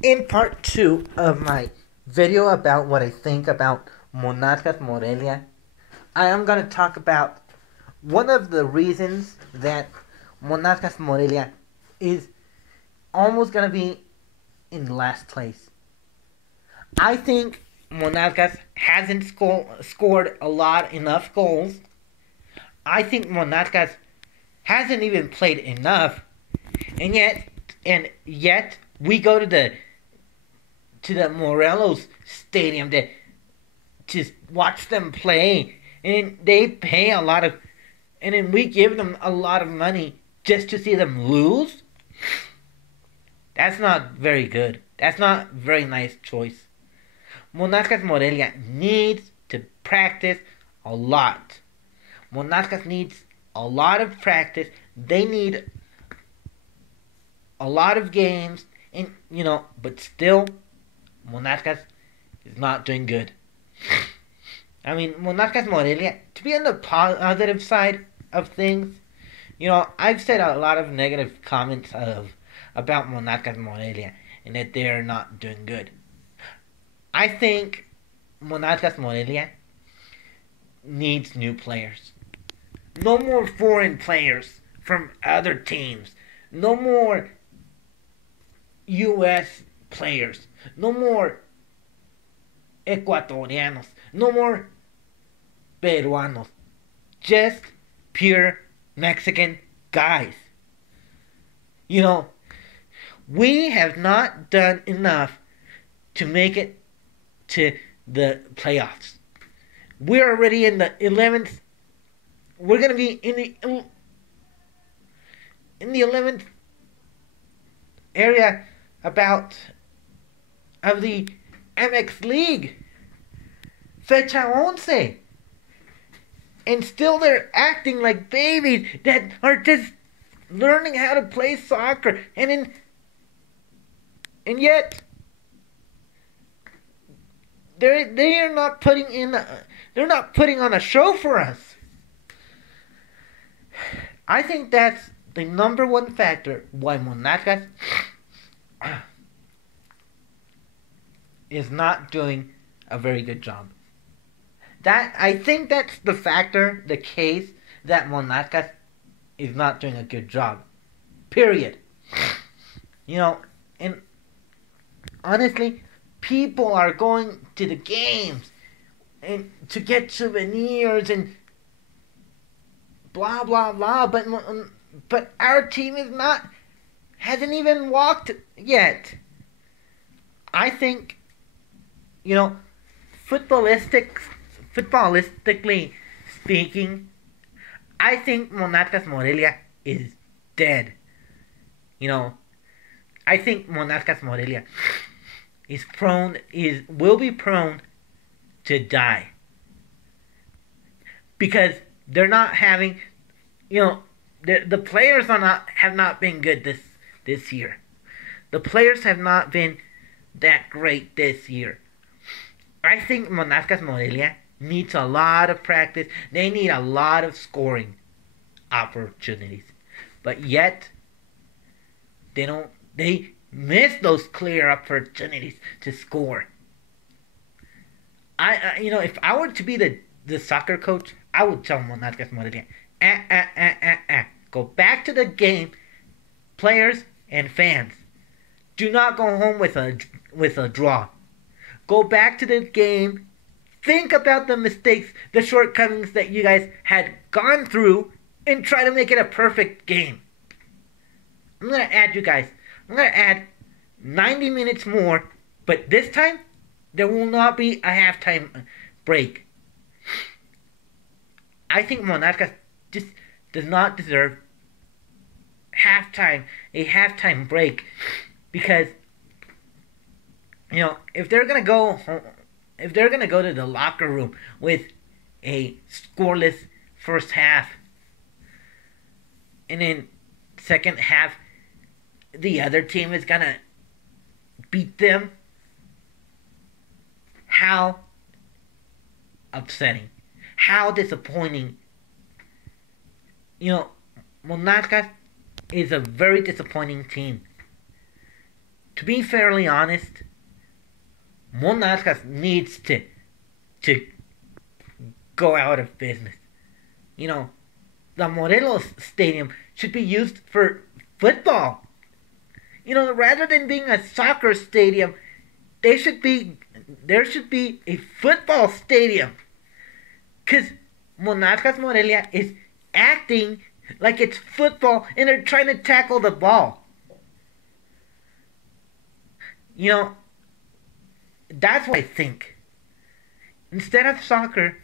In part 2 of my video about what I think about Monarcas Morelia, I am going to talk about one of the reasons that Monarcas Morelia is almost going to be in last place. I think Monarcas hasn't scored a lot enough goals. I think Monarcas hasn't even played enough, and yet we go to the Morelos Stadium to watch them play, and they pay a lot of, and then we give them a lot of money just to see them lose. That's not very good. That's not a very nice choice. Monarcas Morelia needs to practice a lot. Monarcas needs a lot of practice. They need a lot of games, and but still, Monarcas is not doing good. I mean, Monarcas Morelia, to be on the positive side of things, I've said a lot of negative comments about Monarcas Morelia and that they're not doing good. I think Monarcas Morelia needs new players. No more foreign players from other teams. No more U.S. players. No more Ecuatorianos. No more Peruanos. Just pure Mexican guys. We have not done enough to make it to the playoffs. We're already in the 11th. We're going to be in the 11th area of the MX League. Fecha 11. And still they're acting like babies that are just learning how to play soccer. And yet they are not they're not putting on a show for us. I think that's the number one factor why Monarcas is not doing a very good job. I think that's the case that Monarcas is not doing a good job. Period. And honestly, people are going to the games and to get souvenirs and blah blah blah, but our team hasn't even walked yet. I think footballistically speaking, I think Monarcas Morelia is dead. I think Monarcas Morelia will be prone to die because they're not having, the players have not been good this year. The players have not been that great this year. I think Monarcas Morelia needs a lot of practice. They need a lot of scoring opportunities. But yet, they miss those clear opportunities to score. If I were to be the soccer coach, I would tell Monarcas Morelia, go back to the game, players and fans. Do not go home with a draw. Go back to the game. Think about the mistakes, the shortcomings that you guys had gone through, and try to make it a perfect game. I'm going to add 90 minutes more, but this time, there will not be a halftime break. I think Monarcas just does not deserve a halftime break, because if they're gonna go to the locker room with a scoreless first half, and then second half the other team is gonna beat them, how upsetting, how disappointing. Monarcas is a very disappointing team. to be fairly honest, Monarcas needs to go out of business. You know, the Morelos Stadium should be used for football. You know, rather than being a soccer stadium, there should be a football stadium. Cause Monarcas Morelia is acting like it's football and they're trying to tackle the ball. You know, that's what I think. Instead of soccer,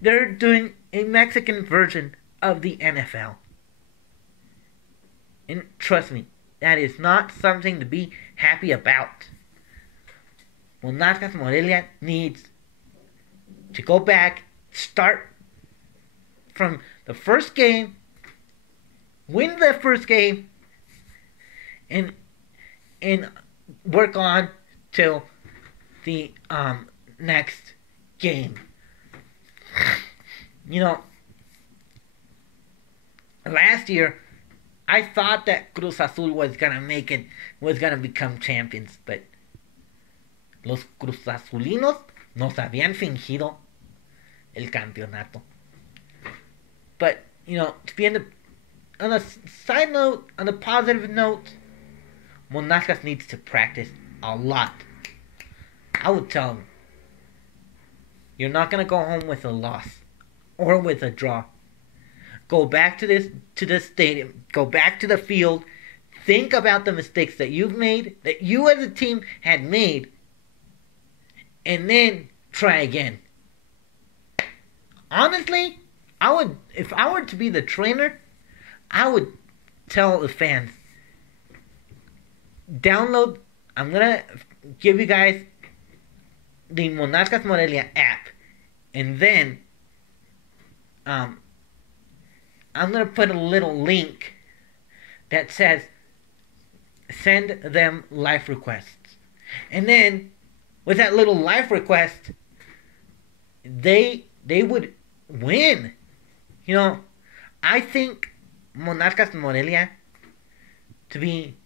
they're doing a Mexican version of the NFL. And trust me, that is not something to be happy about. Monarcas Morelia needs to go back, start from the first game, win the first game, and work on till the next game. You know, last year I thought that Cruz Azul was gonna make it, was gonna become champions, but los Cruz Azulinos nos habían fingido el campeonato. But, you know, to be on a side note, on a positive note, Monarcas needs to practice a lot. I would tell them, you're not gonna go home with a loss or with a draw. Go back to the stadium. Go back to the field. Think about the mistakes that you've made, that you as a team had made, and then try again. Honestly, if I were to be the trainer, I would tell the fans, download. I'm gonna give you guys the Monarcas Morelia app, and then I'm gonna put a little link that says send them live requests. And then with that little live request, they would win. You know, I think Monarcas Morelia, to be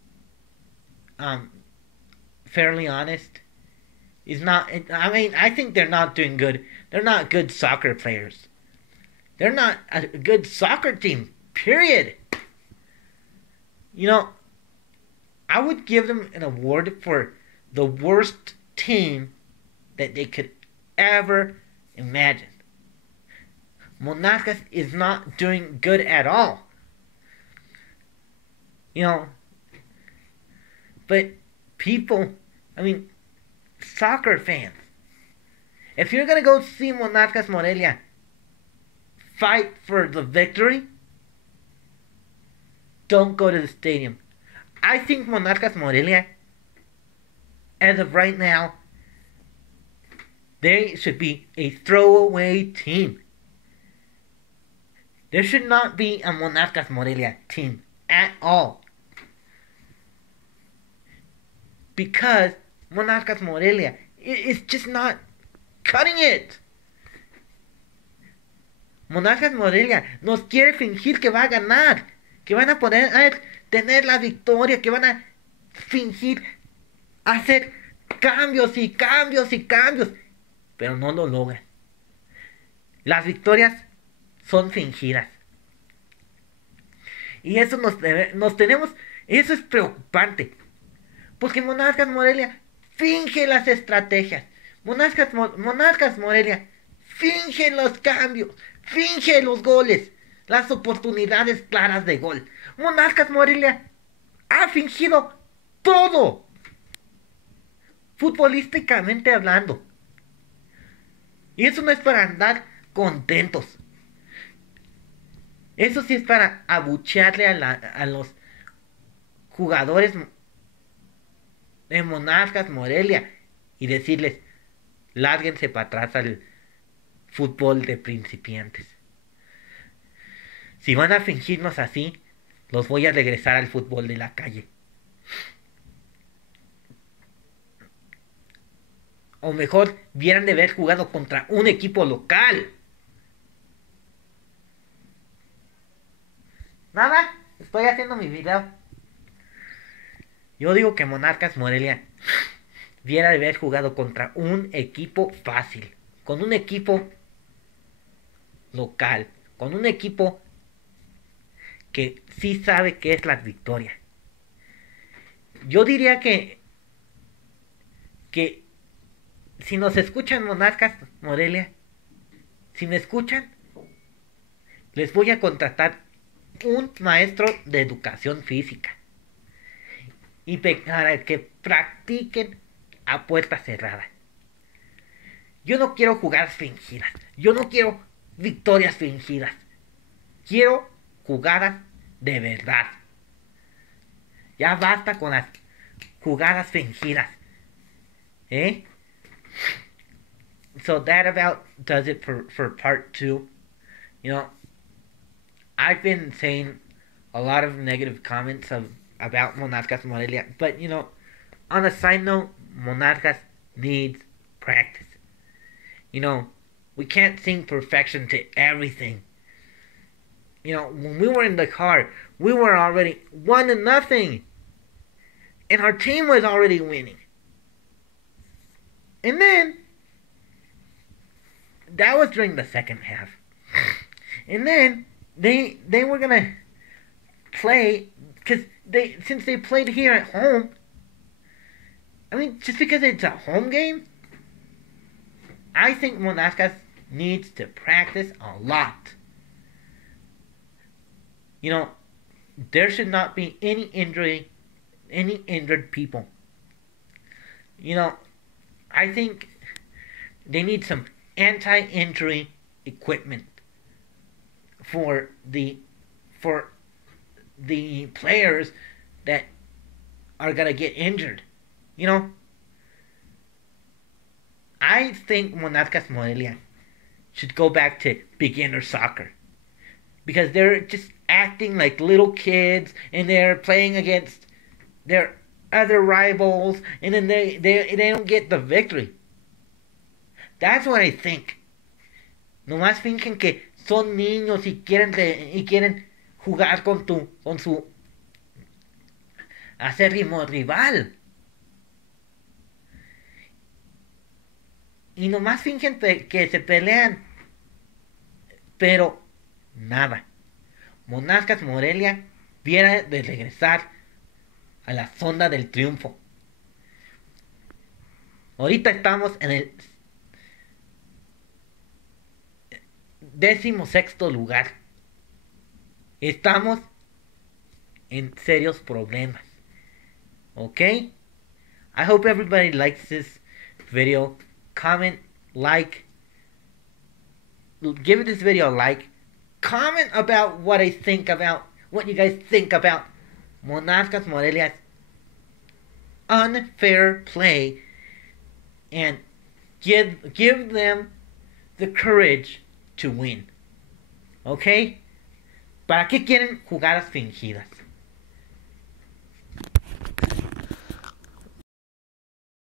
fairly honest, is not. I mean, I think they're not doing good. They're not good soccer players. They're not a good soccer team, period. You know, I would give them an award for the worst team that they could ever imagine. Monarcas is not doing good at all. You know, but people, I mean, soccer fans, if you're going to go see Monarcas Morelia fight for the victory, don't go to the stadium. I think Monarcas Morelia, as of right now, they should be a throwaway team. There should not be a Monarcas Morelia team at all. Because Monarcas Morelia is just not cutting it. Monarcas Morelia nos quiere fingir que va a ganar, que van a poder tener la victoria, que van a fingir hacer cambios y cambios y cambios, pero no lo logran. Las victorias son fingidas. Y eso eso es preocupante. Porque Monarcas Morelia finge las estrategias. Monarcas Morelia finge los cambios, finge los goles, las oportunidades claras de gol. Monarcas Morelia ha fingido todo, futbolísticamente hablando. Y eso no es para andar contentos. Eso sí es para abuchearle a los jugadores de Monarcas Morelia y decirles, lárguense para atrás al fútbol de principiantes. Si van a fingirnos así, los voy a regresar al fútbol de la calle. O mejor, hubieran de haber jugado contra un equipo local. Nada, estoy haciendo mi video. Yo digo que Monarcas Morelia viera de haber jugado contra un equipo fácil, con un equipo local, con un equipo que sí sabe qué es la victoria. Yo diría que si nos escuchan Monarcas Morelia, si me escuchan, les voy a contratar un maestro de educación física y para que practiquen a puerta cerrada. Yo no quiero jugadas fingidas, yo no quiero victorias fingidas, quiero jugadas de verdad. Ya basta con las jugadas fingidas. ¿Eh? So that about does it for part 2. You know, I've been saying a lot of negative comments about Monarcas Morelia, but you know, on a side note, Monarcas needs practice. You know, we can't sing perfection to everything. You know, when we were in the car, we were already 1-0, and our team was already winning. And then that was during the second half. And then they were gonna play because since they played here at home. I mean, just because it's a home game, I think Monarcas needs to practice a lot. You know, there should not be any injured people. You know, I think they need some anti-injury equipment for the players that are gonna get injured. You know, I think Monarcas Morelia should go back to beginner soccer because they're just acting like little kids and they're playing against their other rivals and then they don't get the victory. That's what I think. Nomás fingen que son niños y quieren jugar con su acérrimo rival. Y nomás fingen que se pelean. Pero nada. Monarcas Morelia viene de regresar a la zona del triunfo. Ahorita estamos en el 16º lugar. Estamos en serios problemas. Okay? I hope everybody likes this video. Comment, like, give this video a like. Comment about what I think about, what you guys think about Monarcas Morelia's unfair play, and give them the courage to win. Okay? ¿Para qué quieren jugadas fingidas?